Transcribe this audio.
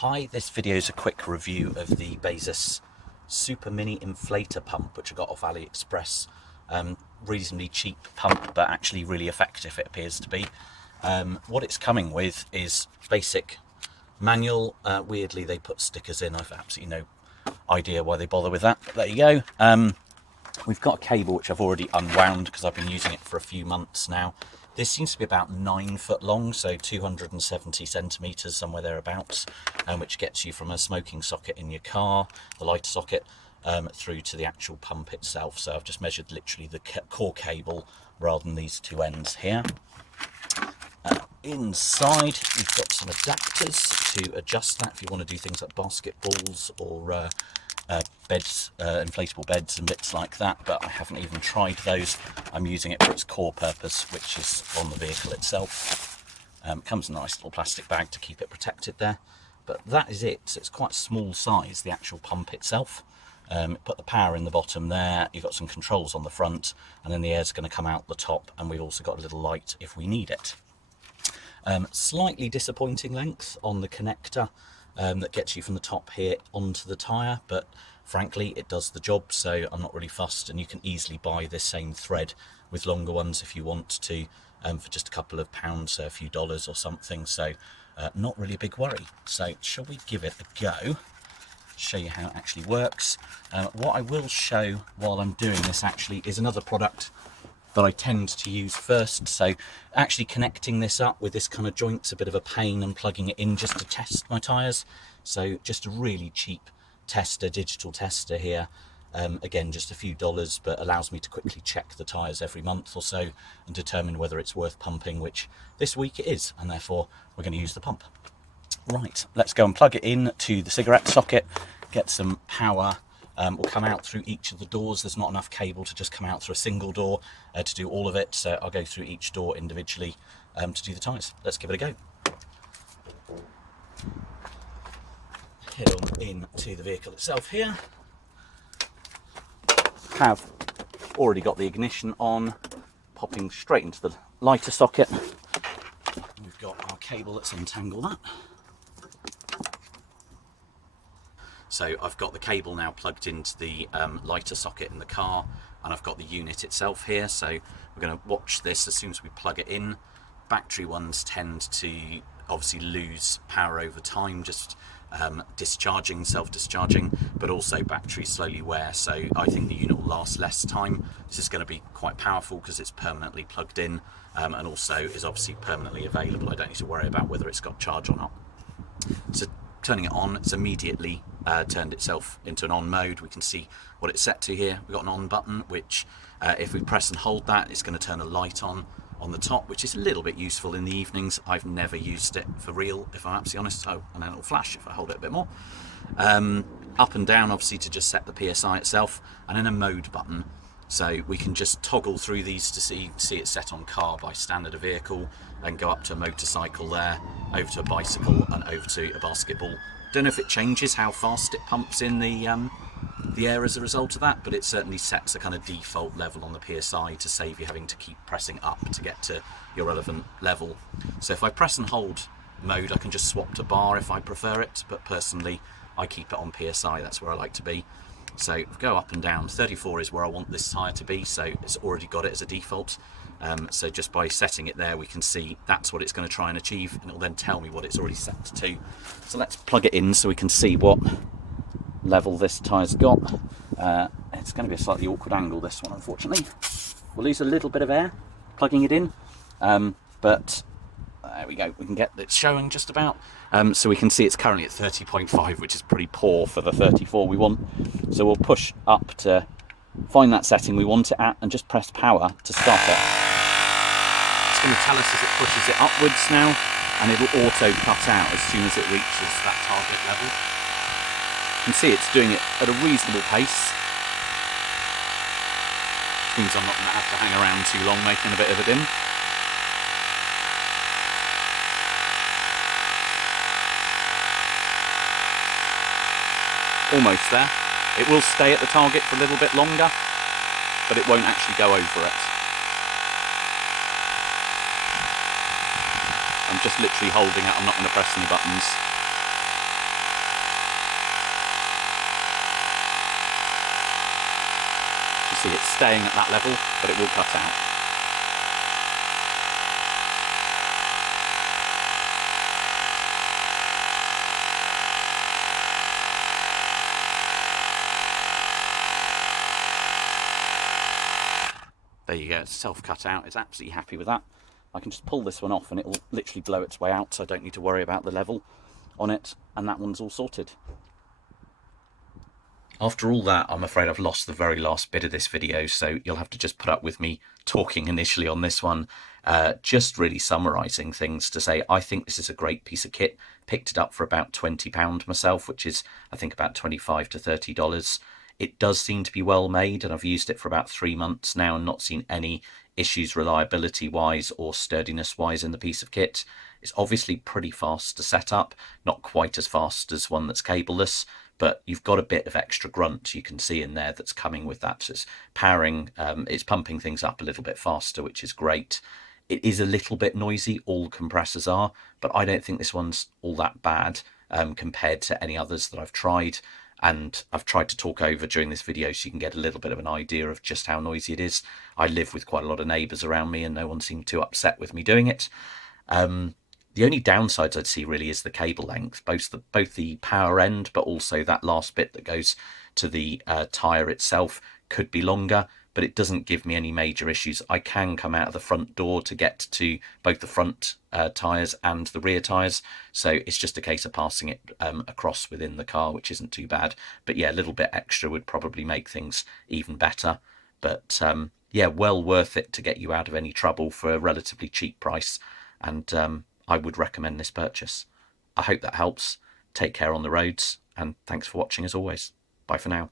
Hi, this video is a quick review of the Baseus Super Mini Inflator pump, which I got off AliExpress. Reasonably cheap pump, but actually really effective, it appears to be. What it's coming with is basic manual. Weirdly, they put stickers in. I've absolutely no idea why they bother with that, but there you go. We've got a cable which I've already unwound because I've been using it for a few months now. This seems to be about 9 foot long, so 270 centimetres, somewhere thereabouts, which gets you from a smoking socket in your car, the lighter socket, through to the actual pump itself. So I've just measured literally the core cable rather than these two ends here. Inside, we've got some adapters to adjust that if you want to do things like basketballs or beds, inflatable beds and bits like that, but I haven't even tried those. I'm using it for its core purpose, which is on the vehicle itself. Comes in a nice little plastic bag to keep it protected there, but that is it. So it's quite small size, the actual pump itself. Put the power in the bottom there, you've got some controls on the front, and then the air's going to come out the top, and we've also got a little light if we need it. Slightly disappointing length on the connector that gets you from the top here onto the tyre, but frankly it does the job, so I'm not really fussed, and you can easily buy this same thread with longer ones if you want to, for just a couple of pounds, so a few dollars or something, so not really a big worry. So shall we give it a go, show you how it actually works. What I will show while I'm doing this actually is another product that I tend to use first. So actually connecting this up with this kind of joint's a bit of a pain, and plugging it in just to test my tyres. So just a really cheap tester, digital tester here. Again, just a few dollars, but allows me to quickly check the tyres every month or so and determine whether it's worth pumping, which this week it is, and therefore we're going to use the pump. Right, let's go and plug it in to the cigarette socket, get some power. Will come out through each of the doors. There's not enough cable to just come out through a single door to do all of it, so I'll go through each door individually to do the tyres. Let's give it a go. Head on into the vehicle itself here. Have already got the ignition on, popping straight into the lighter socket. We've got our cable, let's untangle that. So I've got the cable now plugged into the lighter socket in the car, and I've got the unit itself here. So we're going to watch this as soon as we plug it in. Battery ones tend to obviously lose power over time, just discharging, self-discharging, but also batteries slowly wear. So I think the unit will last less time. This is going to be quite powerful because it's permanently plugged in, and also is obviously permanently available. I don't need to worry about whether it's got charge or not. So turning it on, it's immediately turned itself into an on mode. We can see what it's set to here. We've got an on button, which if we press and hold that, it's going to turn a light on the top, which is a little bit useful in the evenings. I've never used it for real, if I'm absolutely honest. Oh, and then it'll flash if I hold it a bit more. Up and down, obviously, to just set the PSI itself, and then a mode button. So we can just toggle through these to see it set on car by standard of vehicle, and go up to a motorcycle there, over to a bicycle, and over to a basketball. Don't know if it changes how fast it pumps in the air as a result of that, but it certainly sets a kind of default level on the PSI to save you having to keep pressing up to get to your relevant level. So if I press and hold mode, I can just swap to bar if I prefer it, but personally I keep it on PSI, that's where I like to be. So go up and down. 34 is where I want this tyre to be, so it's already got it as a default. So just by setting it there, we can see that's what it's going to try and achieve, and it'll then tell me what it's already set to. So let's plug it in so we can see what level this tyre's got. It's going to be a slightly awkward angle, this one, unfortunately. We'll lose a little bit of air plugging it in, but there we go. We can get it showing just about. So we can see it's currently at 30.5, which is pretty poor for the 34 we want. So we'll push up to find that setting we want it at, and just press power to start it. It's going to tell us as it pushes it upwards now, and it'll auto cut out as soon as it reaches that target level. You can see it's doing it at a reasonable pace, which means I'm not going to have to hang around too long making a bit of a dim. Almost there. It will stay at the target for a little bit longer, but it won't actually go over it. I'm just literally holding it, I'm not going to press any buttons. see it's staying at that level, but it will cut out. There you go, it's self-cut out. It's absolutely happy with that. I can just pull this one off and it will literally blow its way out, so I don't need to worry about the level on it, and that one's all sorted. After all that, I'm afraid I've lost the very last bit of this video, so you'll have to just put up with me talking initially on this one. Just really summarising things to say, I think this is a great piece of kit. Picked it up for about £20 myself, which is, I think, about $25 to $30. It does seem to be well made, and I've used it for about 3 months now and not seen any issues reliability-wise or sturdiness-wise in the piece of kit. It's obviously pretty fast to set up, not quite as fast as one that's cableless, but you've got a bit of extra grunt you can see in there that's coming with that. So it's powering, it's pumping things up a little bit faster, which is great. It is a little bit noisy, all compressors are, but I don't think this one's all that bad compared to any others that I've tried. And I've tried to talk over during this video so you can get a little bit of an idea of just how noisy it is. I live with quite a lot of neighbours around me and no one seemed too upset with me doing it. The only downsides I'd see really is the cable length, both the power end, but also that last bit that goes to the tyre itself could be longer, but it doesn't give me any major issues. I can come out of the front door to get to both the front tyres and the rear tyres, so it's just a case of passing it across within the car, which isn't too bad. But yeah, a little bit extra would probably make things even better. But yeah, well worth it to get you out of any trouble for a relatively cheap price, and I would recommend this purchase. I hope that helps. Take care on the roads, and thanks for watching as always. Bye for now.